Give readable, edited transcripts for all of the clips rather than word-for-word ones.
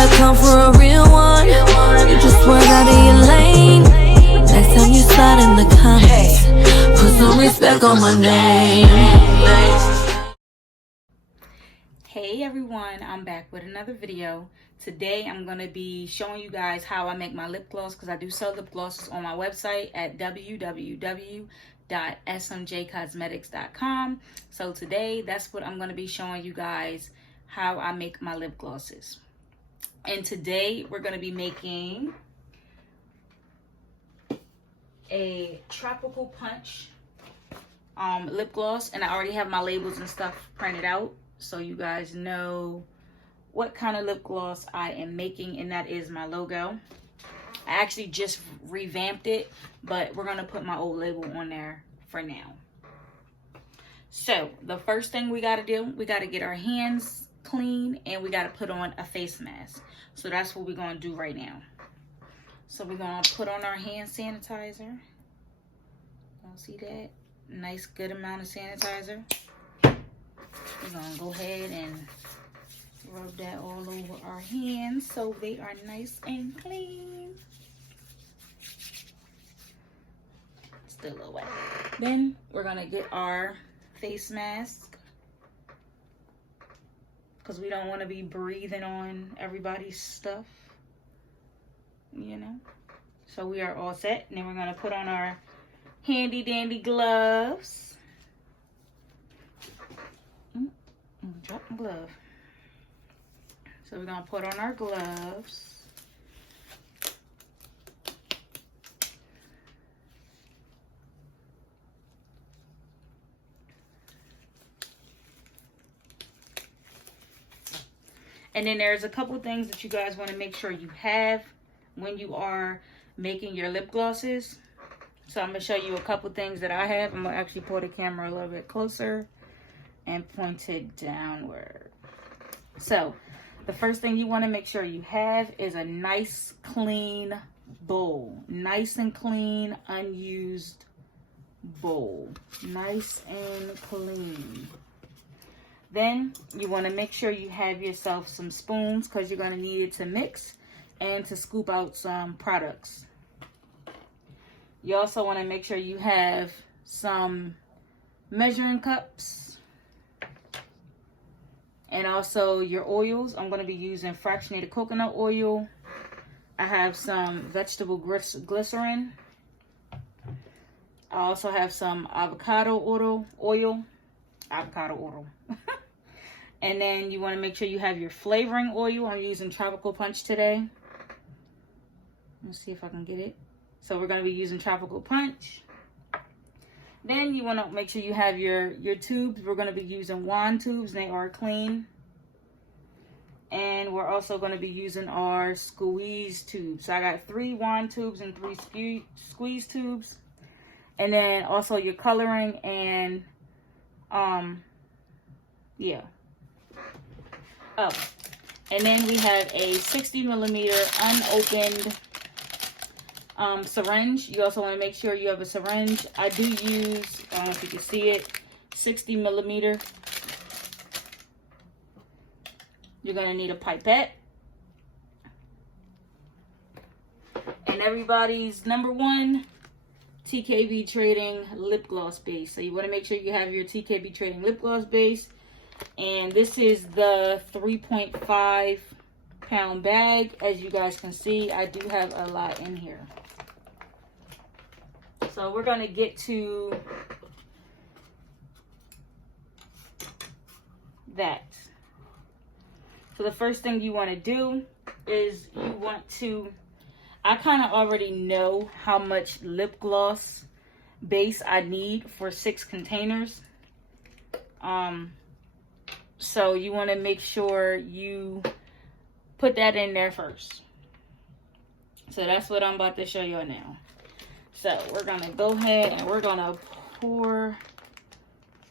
better come for a real one. You just work out of your lane. Next time you slide in the comments, put some respect on my name. Hey everyone, I'm back with another video. Today I'm going to be showing you guys how I make my lip gloss, because I do sell lip glosses on my website at www.smjcosmetics.com. So today that's what I'm going to be showing you guys, how I make my lip glosses. And today we're going to be making a Tropical Punch lip gloss, and I already have my labels and stuff printed out so you guys know what kind of lip gloss I am making, and that is my logo. I actually just revamped it, but we're gonna put my old label on there for now. So the first thing we gotta do, we gotta get our hands clean and we gotta put on a face mask. So that's what we're gonna do right now. So we're gonna put on our hand sanitizer. Y'all see that? Nice good amount of sanitizer. We're gonna go ahead and rub that all over our hands so they are nice and clean. Still a little wet. Then we're gonna get our face mask, because we don't want to be breathing on everybody's stuff, you know. So we are all set. And then we're gonna put on our handy dandy gloves. Drop my glove. So we're gonna put on our gloves. And then there's a couple things that you guys want to make sure you have when you are making your lip glosses. So I'm gonna show you a couple things that I have. I'm gonna actually pull the camera a little bit closer and point it downward. So the first thing you want to make sure you have is a nice clean bowl. Nice and clean, unused bowl. Nice and clean. Then you want to make sure you have yourself some spoons, because you're going to need it to mix and to scoop out some products. You also want to make sure you have some measuring cups. And also your oils. I'm going to be using fractionated coconut oil. I have some vegetable glycerin. I also have some avocado oil. And then you want to make sure you have your flavoring oil. I'm using Tropical Punch today. Let's see if I can get it. So we're going to be using Tropical Punch. Then you want to make sure you have your tubes. We're going to be using wand tubes, and they are clean. And we're also going to be using our squeeze tubes. So I got 3 wand tubes and 3 squeeze tubes. And then also your coloring and, yeah. Oh, and then we have a 60 millimeter unopened syringe. You also want to make sure you have a syringe. I do use, I don't know if you can see it, 60 millimeter. You're going to need a pipette. And everybody's #1 TKB Trading lip gloss base. So you want to make sure you have your TKB Trading lip gloss base. And this is the 3.5 pound bag. As you guys can see, I do have a lot in here. So we're going to get to that. So the first thing you want to do is you want to, I kind of already know how much lip gloss base I need for 6 containers. So you want to make sure you put that in there first. So that's what I'm about to show you now. So we're going to go ahead and we're going to pour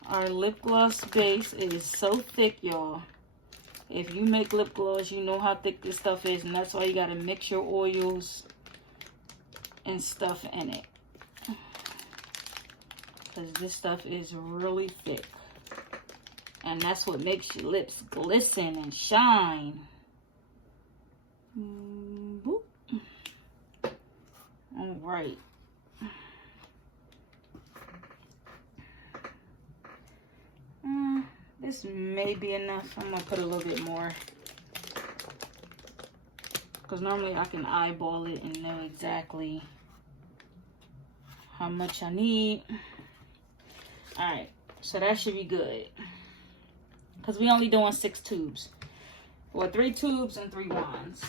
our lip gloss base. It is so thick, y'all. If you make lip gloss, you know how thick this stuff is, and that's why you got to mix your oils and stuff in it, because this stuff is really thick, and that's what makes your lips glisten and shine. right. This may be enough. I'm gonna put a little bit more, because normally I can eyeball it and know exactly how much I need. All right, so that should be good, because we only doing 6 tubes. Well, 3 tubes and 3 wands.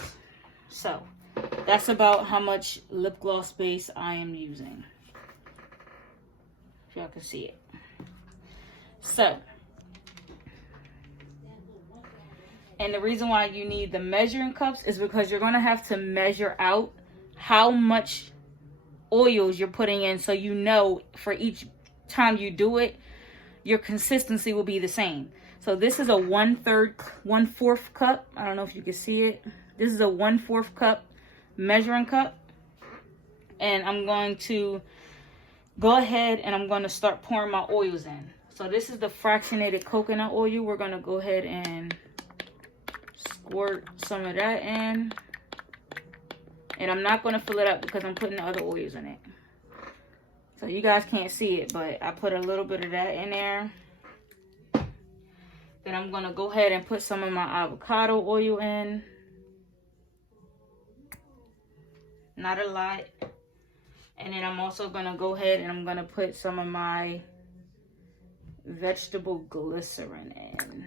So that's about how much lip gloss base I am using, if y'all can see it. So, and the reason why you need the measuring cups is because you're going to have to measure out how much oils you're putting in, so you know for each time you do it, your consistency will be the same. So this is a 1/4 cup. I don't know if you can see it. This is a 1/4 cup measuring cup. And I'm going to go ahead and I'm going to start pouring my oils in. So this is the fractionated coconut oil. We're going to go ahead and squirt some of that in. And I'm not going to fill it up because I'm putting the other oils in it. So you guys can't see it, but I put a little bit of that in there. Then I'm going to go ahead and put some of my avocado oil in. Not a lot. And then I'm also going to go ahead and I'm going to put some of my vegetable glycerin in.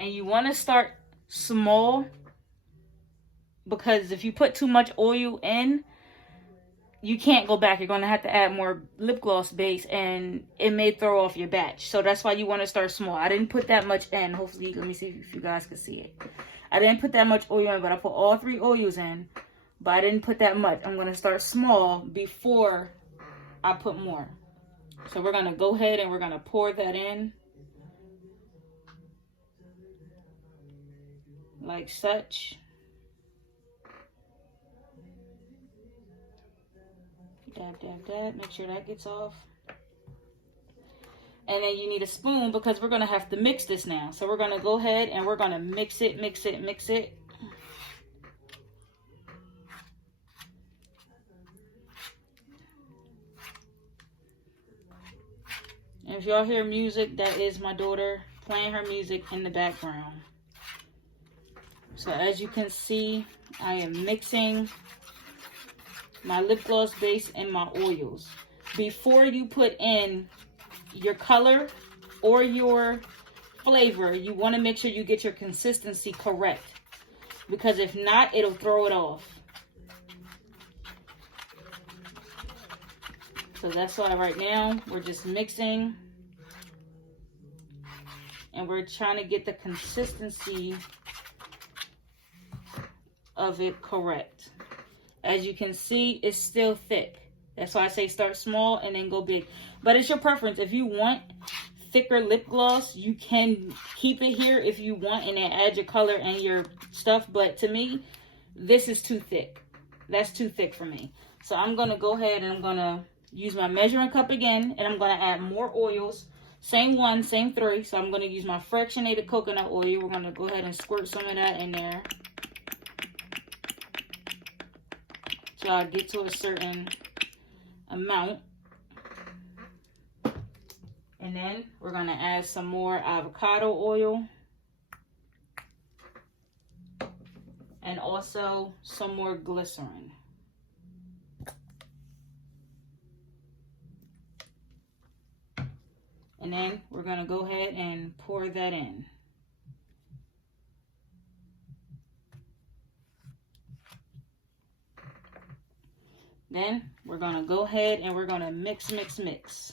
And you want to start small, because if you put too much oil in, you can't go back. You're going to have to add more lip gloss base and it may throw off your batch. So that's why you want to start small. I didn't put that much in. Hopefully, let me see if you guys can see it. I didn't put that much oil in, but I put all 3 oils in. But I didn't put that much. I'm going to start small before I put more. So we're going to go ahead and we're going to pour that in. Like such. Dab, dab, dab. Make sure that gets off. And then you need a spoon because we're going to have to mix this now. So we're going to go ahead and we're going to mix it, mix it, mix it. And if y'all hear music, that is my daughter playing her music in the background. So as you can see, I am mixing my lip gloss base and my oils. Before you put in your color or your flavor, you want to make sure you get your consistency correct, because if not, it'll throw it off. So that's why right now we're just mixing and we're trying to get the consistency of it correct. As you can see, it's still thick. That's why I say start small and then go big. But it's your preference. If you want thicker lip gloss, you can keep it here if you want and then add your color and your stuff. But to me, this is too thick. That's too thick for me. So I'm going to go ahead and I'm going to use my measuring cup again. And I'm going to add more oils. Same one, same 3. So I'm going to use my fractionated coconut oil. We're going to go ahead and squirt some of that in there. So I get to a certain amount. And then we're going to add some more avocado oil. And also some more glycerin. And then we're going to go ahead and pour that in. Then we're going to go ahead and we're going to mix, mix, mix.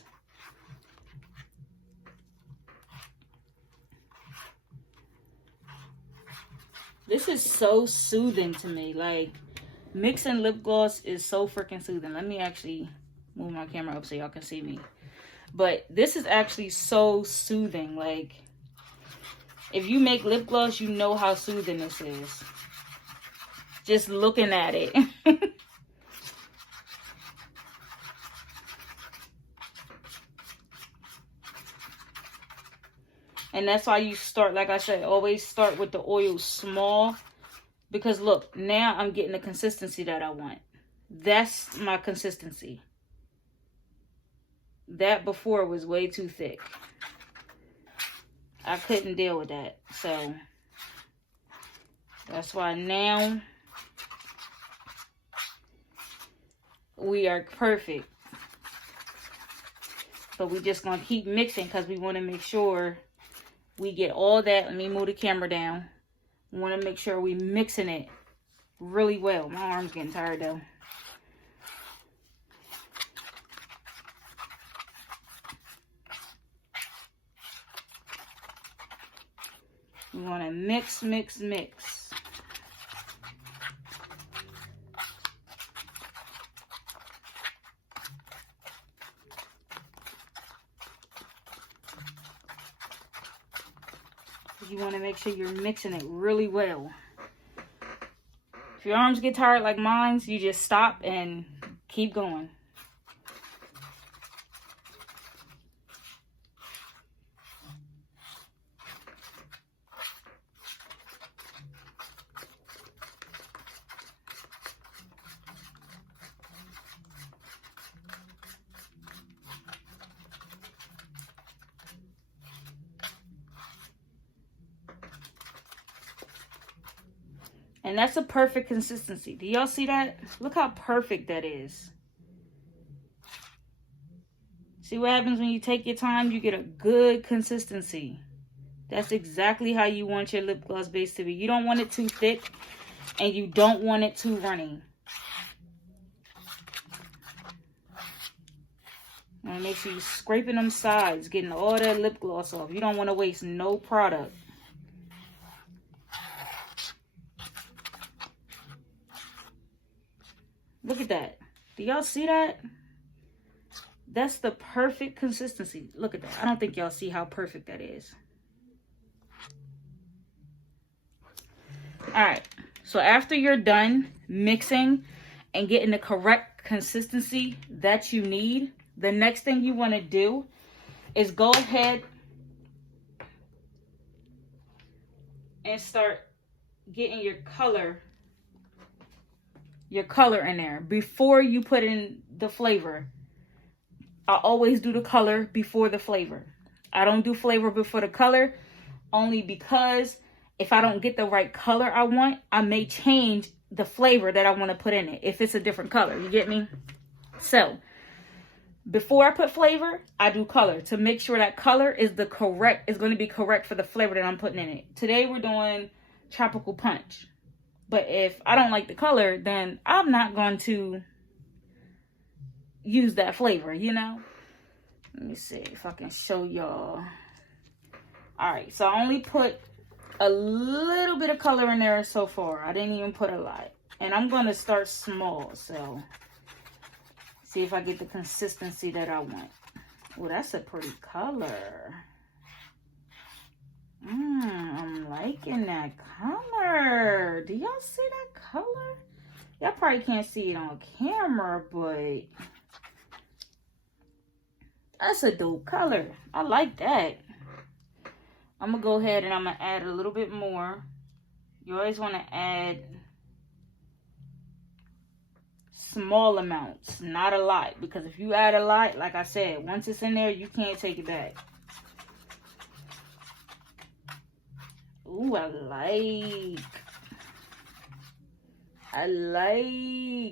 This is so soothing to me. Like, mixing lip gloss is so freaking soothing. Let me actually move my camera up so y'all can see me. But this is actually so soothing. Like, if you make lip gloss, you know how soothing this is. Just looking at it. And that's why you start, like I said, always start with the oil small. Because look, now I'm getting the consistency that I want. That's my consistency. That before was way too thick. I couldn't deal with that. So that's why now we are perfect. But we just gonna keep mixing because we want to make sure we get all that. Let me move the camera down. We want to make sure we mixing it really well. My arm's getting tired though. We want to mix, mix, mix. You want to make sure you're mixing it really well. If your arms get tired like mine, you just stop and keep going. And that's a perfect consistency. Do y'all see that? Look how perfect that is. See what happens when you take your time? You get a good consistency. That's exactly how you want your lip gloss base to be. You don't want it too thick and you don't want it too runny. And make sure you're scraping them sides, getting all that lip gloss off. You don't want to waste no product. Look at that. Do y'all see that? That's the perfect consistency. Look at that. I don't think y'all see how perfect that is. All right. So after you're done mixing and getting the correct consistency that you need, the next thing you want to do is go ahead and start getting your color in there before you put in the flavor. I always do the color before the flavor. I don't do flavor before the color only because if I don't get the right color I want, I may change the flavor that I want to put in it if it's a different color. You get me? So before I put flavor, I do color to make sure that color is going to be correct for the flavor that I'm putting in it. Today we're doing Tropical Punch. But if I don't like the color, then I'm not going to use that flavor, you know? Let me see if I can show y'all. All right, so I only put a little bit of color in there so far. I didn't even put a lot. And I'm going to start small, so see if I get the consistency that I want. Oh, that's a pretty color. I'm liking that color. Do y'all see that color? Y'all probably can't see it on camera, but that's a dope color. I like that. I'm going to go ahead and I'm going to add a little bit more. You always want to add small amounts, not a lot. Because if you add a lot, like I said, once it's in there, you can't take it back. Ooh, I like.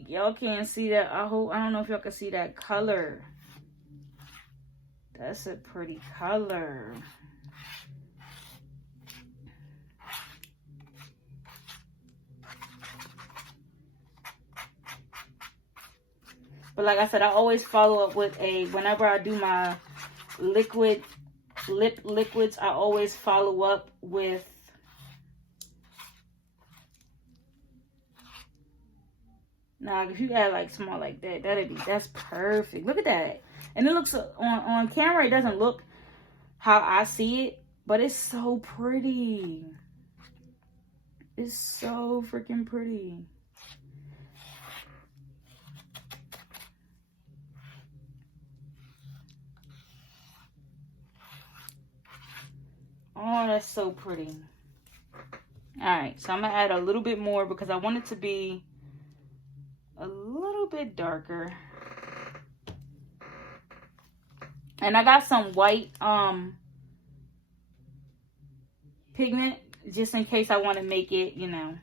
Y'all can't see that. I don't know if y'all can see that color. That's a pretty color. But like I said, I always follow up with whenever I do my lip liquids, I always follow up with now if you add like small like that, that's perfect. Look at that. And it looks on camera, it doesn't look how I see it, but it's so pretty. It's so freaking pretty. Oh, that's so pretty. All right, so I'm going to add a little bit more because I want it to be a little little bit darker. And I got some white pigment just in case I want to make it, you know.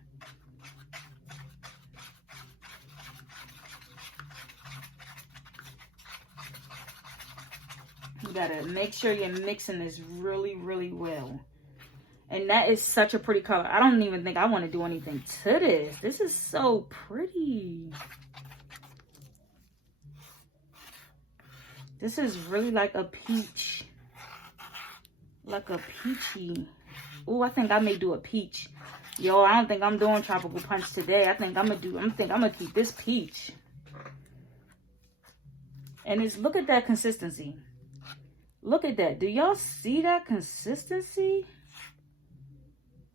You gotta make sure you're mixing this really, really well. And that is such a pretty color. I don't even think I want to do anything to this. This is so pretty. This is really like a peach. Like a peachy. Oh, I think I may do a peach. Yo, I don't think I'm doing tropical punch today. I think I'm gonna keep this peach. And it's, look at that consistency. Look at that. Do y'all see that consistency?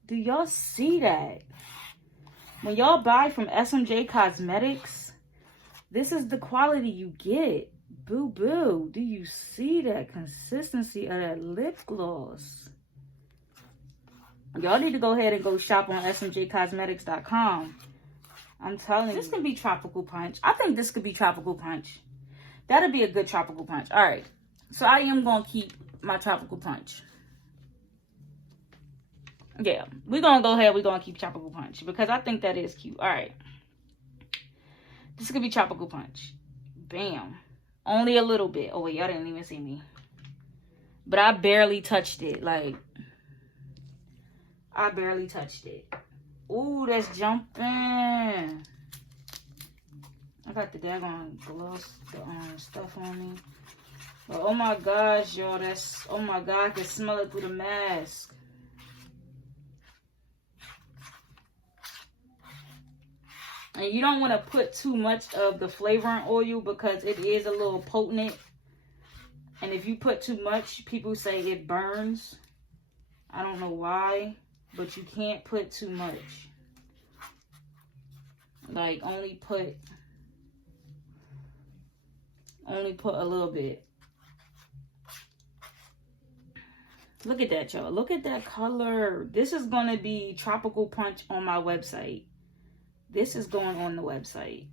Do y'all see that? When y'all buy from SMJ Cosmetics, this is the quality you get. Boo boo. Do you see that consistency of that lip gloss? Y'all need to go ahead and go shop on smjcosmetics.com. I'm telling you. This can be tropical punch. I think this could be tropical punch. That'll be a good tropical punch. All right. So I am going to keep my tropical punch. Yeah. We're going to go ahead. We're going to keep tropical punch because I think that is cute. All right. This could be tropical punch. Bam. Only a little bit. Oh, wait. Y'all didn't even see me. But I barely touched it. Like, I barely touched it. Ooh, that's jumping. I got the daggone gloss stuff on me. But oh my gosh, y'all, that's, oh my God, I can smell it through the mask. And you don't want to put too much of the flavoring oil because it is a little potent. And if you put too much, people say it burns. I don't know why, but you can't put too much. Like, only put a little bit. Look at that, y'all. Look at that color. This is going to be tropical punch on my website. This is going on the website.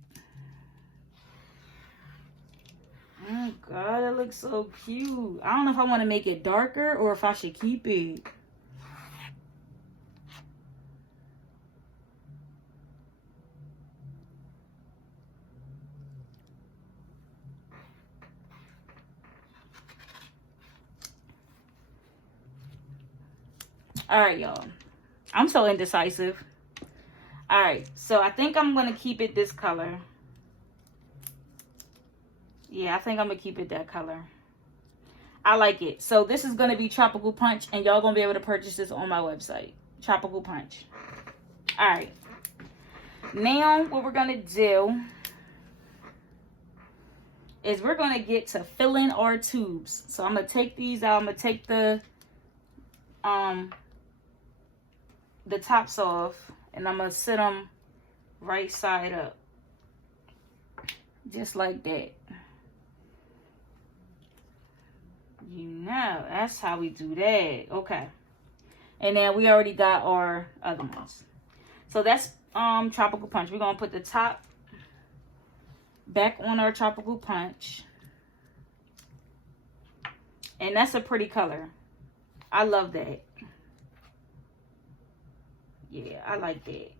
Oh, God, that looks so cute. I don't know if I want to make it darker or if I should keep it. All right, y'all. I'm so indecisive. All right, so I think I'm going to keep it this color. Yeah, I think I'm going to keep it that color. I like it. So this is going to be Tropical Punch, and y'all going to be able to purchase this on my website. Tropical Punch. All right. Now, what we're going to do is we're going to get to filling our tubes. So I'm going to take these out. I'm going to take the tops off, and I'm going to sit them right side up. Just like that. You know, that's how we do that. Okay. And then we already got our other ones. So that's Tropical Punch. We're going to put the top back on our Tropical Punch. And that's a pretty color. I love that. Yeah, I like that.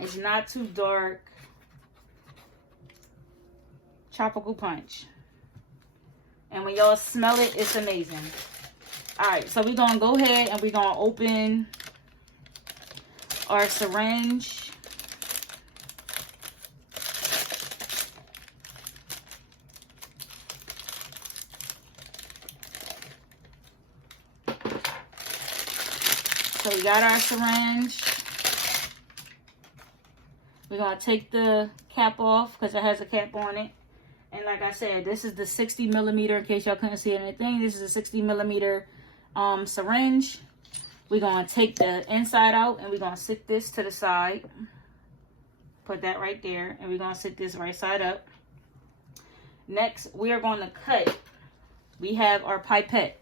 It's not too dark. Tropical Punch. And when y'all smell it, it's amazing. Alright, so we're going to go ahead and we're going to open our syringe. So we got our syringe. We're going to take the cap off because it has a cap on it. And like I said, this is the 60 millimeter, in case y'all couldn't see anything. This is a 60 millimeter syringe. We're going to take the inside out and we're going to sit this to the side. Put that right there. And we're going to sit this right side up. Next, we are going to cut. We have our pipette.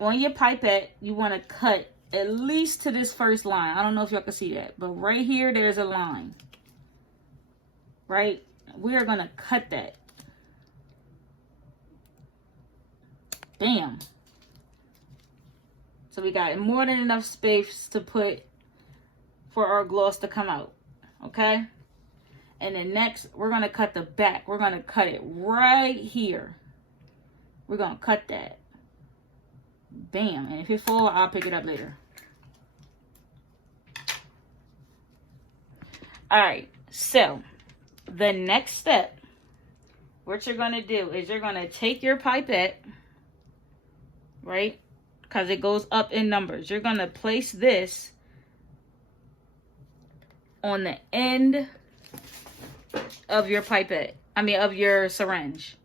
On your pipette, you want to cut at least to this first line. I don't know if y'all can see that, but right here, there's a line. Right? We are going to cut that. Bam. So we got more than enough space to put for our gloss to come out. Okay? And then next, we're going to cut the back. We're going to cut it right here. We're going to cut that. Bam. And if it falls, I'll pick it up later. Alright. So, the next step, what you're going to do is you're going to take your pipette, right? Because it goes up in numbers. You're going to place this on the end of your pipette. I mean, of your syringe.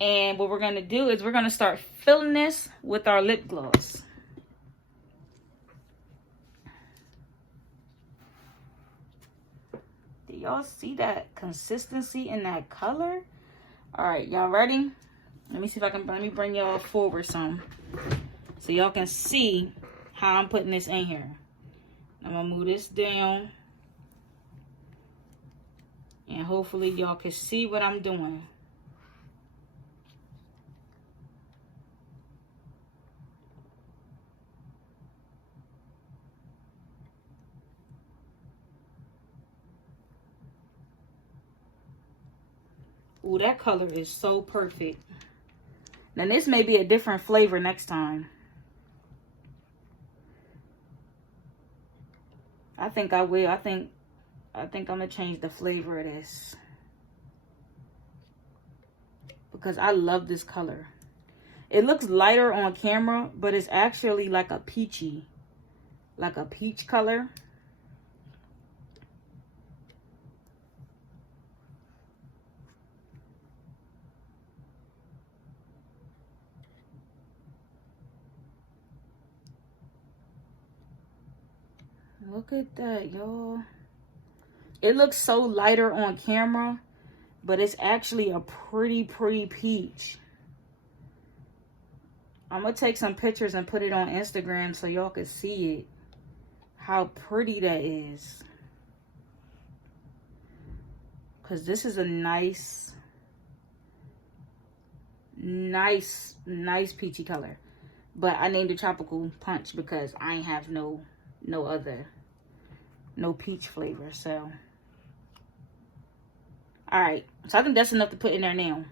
And what we're going to do is we're going to start filling this with our lip gloss. Do y'all see that consistency in that color? All right, y'all ready? Let me see if I can, let me bring y'all forward some so y'all can see how I'm putting this in here. I'm going to move this down. And hopefully y'all can see what I'm doing. Ooh, that color is so perfect. Now this may be a different flavor next time. I think I will. I think I'm gonna change the flavor of this. Because I love this color. It looks lighter on camera, but it's actually like a peachy. Like a peach color. Look at that, y'all. It looks so lighter on camera, but it's actually a pretty peach. I'm going to take some pictures and put it on Instagram so y'all can see it. How pretty that is. Because this is a nice peachy color. But I named it Tropical Punch because I ain't have no peach flavor. So alright, so I think that's enough to put in there now.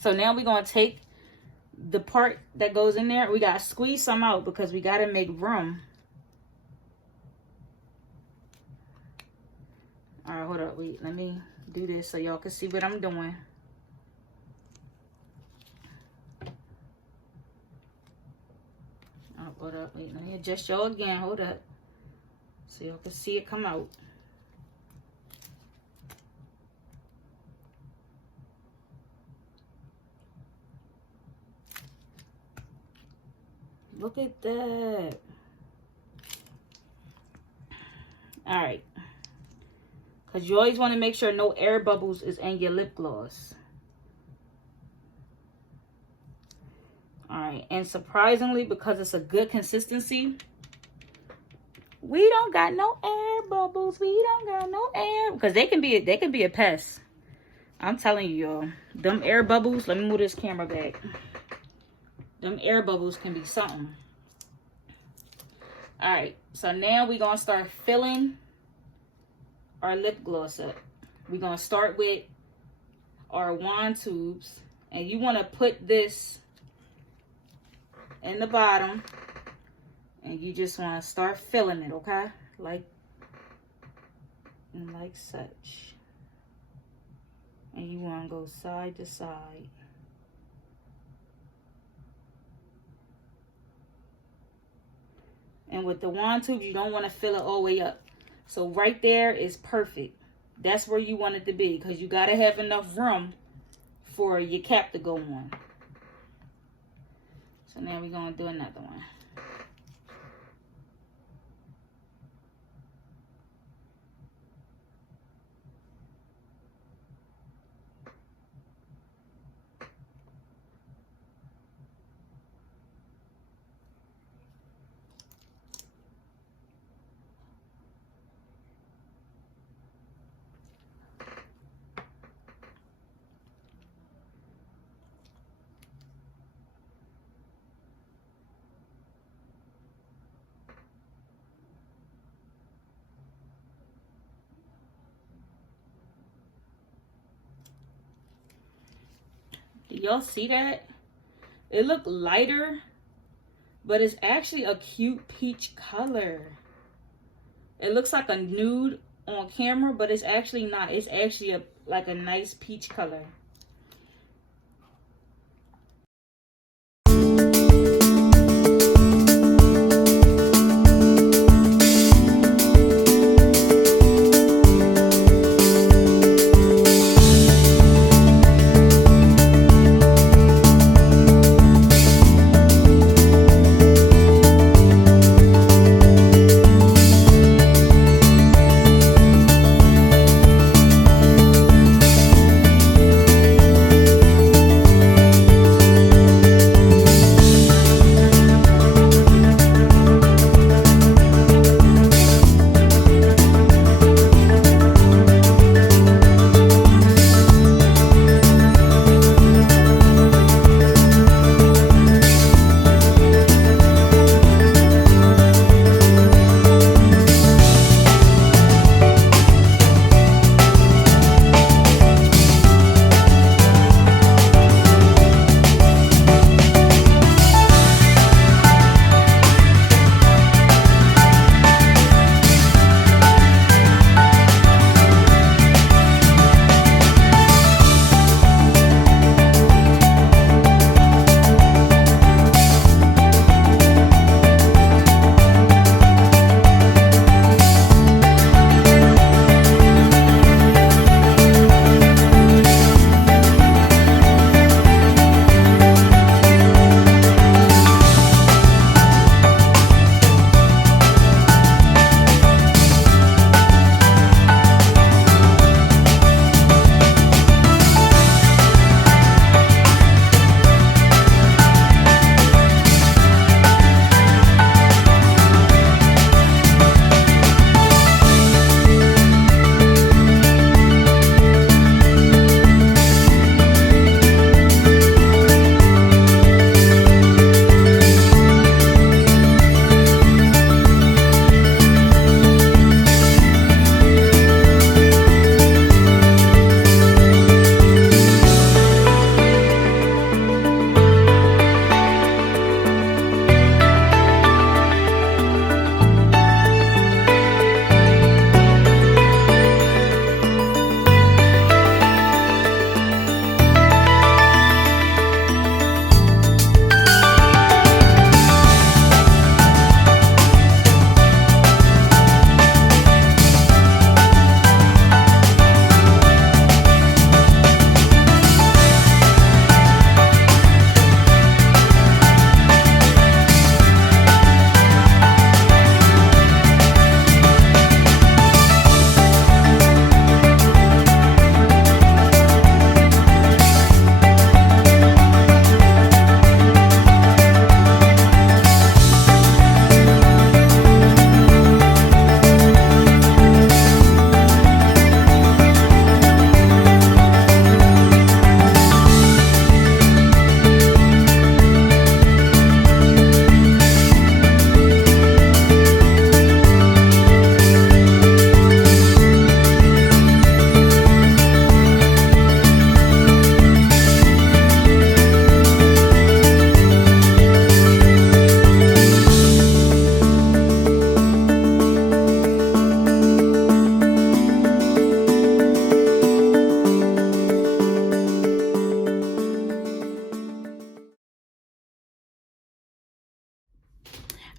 So now we're going to take the part that goes in there. We got to squeeze some out because we got to make room. Alright, hold up, wait, let me do this so y'all can see what I'm doing. Oh, hold up, wait, let me adjust y'all again, hold up. So y'all can see it come out. Look at that. Alright. Because you always want to make sure no air bubbles is in your lip gloss. Alright. And surprisingly, because it's a good consistency, we don't got no air bubbles. We don't got no air. Because they can be a pest. I'm telling you, y'all. Them air bubbles. Let me move this camera back. Them air bubbles can be something. Alright. So now we're going to start filling our lip gloss up. We're going to start with our wand tubes. And you want to put this in the bottom. And you just want to start filling it, okay? Like such. And you want to go side to side. And with the wand tube, you don't want to fill it all the way up. So right there is perfect. That's where you want it to be. Because you got to have enough room for your cap to go on. So now we're going to do another one. Y'all see that? It looked lighter, but it's actually a cute peach color. It looks like a nude on camera, but it's actually not. It's actually like a nice peach color.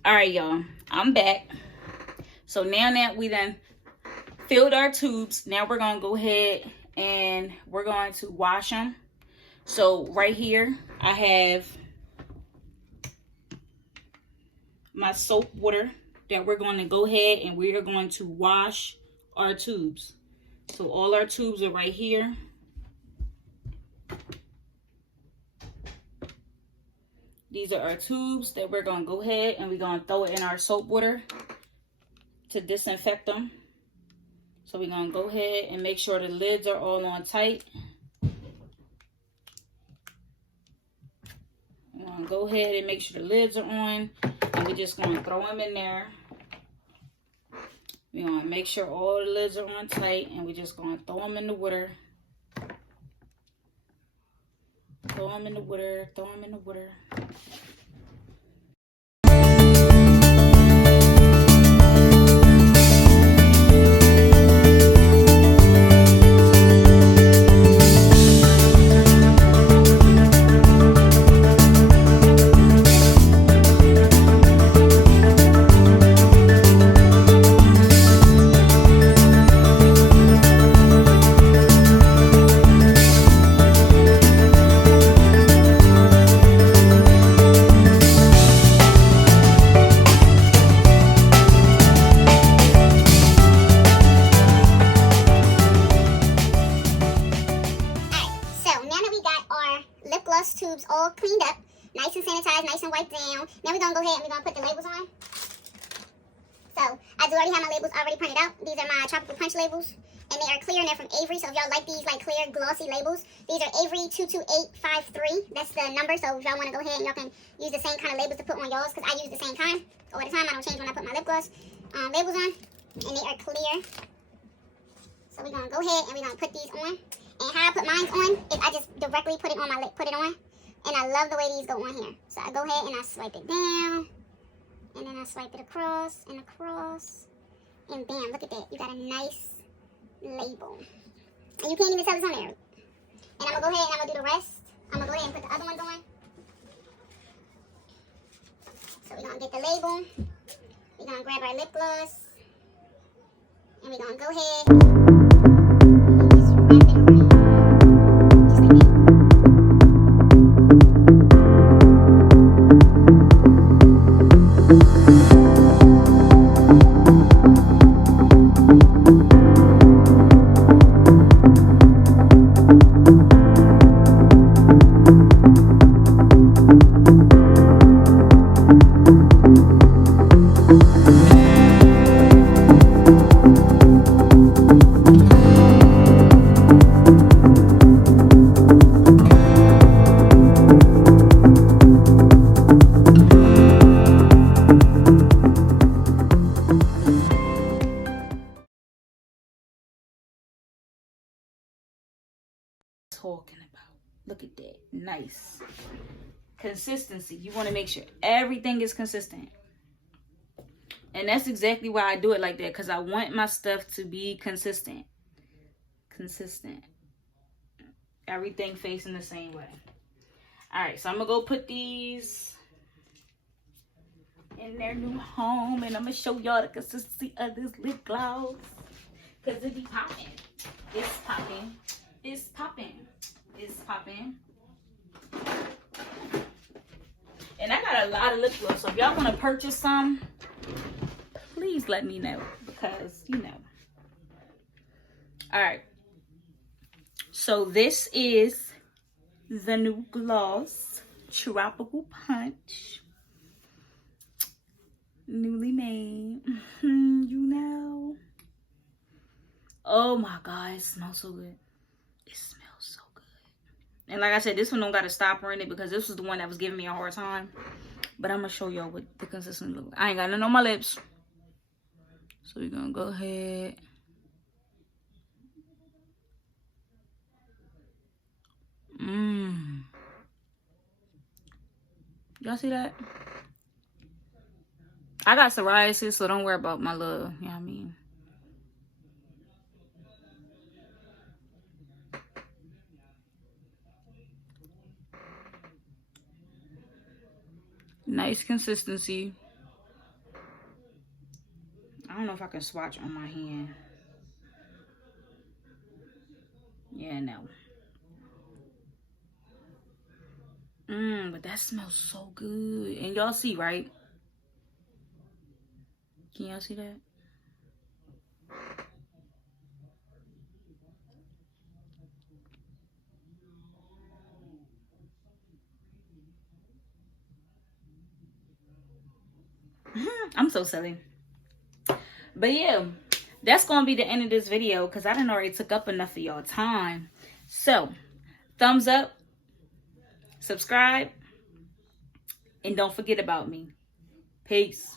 All right, y'all, I'm back. So now that we done filled our tubes, now we're gonna go ahead and we're going to wash them. So right here I have my soap water that we're going to go ahead and we are going to wash our tubes. So all our tubes are right here. These are our tubes that we're going to go ahead and we're going to throw it in our soap water to disinfect them. So we're going to go ahead and make sure the lids are all on tight. We're going to go ahead and make sure the lids are on. And we're just going to throw them in there. We're going to make sure all the lids are on tight. And we're just going to throw them in the water. Throw them in the water. Throw them in the water. Tubes all cleaned up, nice and sanitized, nice and wiped down. Now we're gonna go ahead and we're gonna put the labels on. So I do already have my labels already printed out. These are my Tropical Punch labels, and they are clear and they're from Avery. So if y'all like these like clear glossy labels, these are Avery 22853. That's the number. So if y'all want to go ahead and y'all can use the same kind of labels to put on y'all's, because I use the same kind all the time. I don't change when I put my lip gloss labels on, and they are clear. So we're gonna go ahead and we're gonna put these on. And how I put mine on is I just directly put it on my lip, put it on. And I love the way these go on here. So I go ahead and I swipe it down. And then I swipe it across and across. And bam, look at that. You got a nice label. And you can't even tell it's on there. And I'm going to go ahead and I'm going to do the rest. I'm going to go ahead and put the other ones on. So we're going to get the label. We're going to grab our lip gloss. And we're going to go ahead. Talking about. Look at that. Nice. Consistency. You want to make sure everything is consistent. And that's exactly why I do it like that, because I want my stuff to be consistent. Consistent. Everything facing the same way. Alright, so I'm going to go put these in their new home, and I'm going to show y'all the consistency of this lip gloss. Because it be popping. It's popping. It's popping. It's popping. And I got a lot of lip gloss, so if y'all want to purchase some, please let me know, because you know. All right, so this is the new gloss, Tropical Punch, newly made. You know. Oh my god, it smells so good. It smells so good. And like I said, this one don't got a stopper in it, because this was the one that was giving me a hard time. But I'm gonna show y'all what the consistency look like. I ain't got nothing on my lips, so we're gonna go ahead. Y'all see that? I got psoriasis, so don't worry about my love. You know what I mean? Nice consistency. I don't know if I can swatch on my hand. Yeah, no. But that smells so good. And y'all see, right? Can y'all see that? I'm so silly. But yeah, that's gonna be the end of this video, because I done already took up enough of y'all time. So thumbs up, subscribe, and don't forget about me. Peace.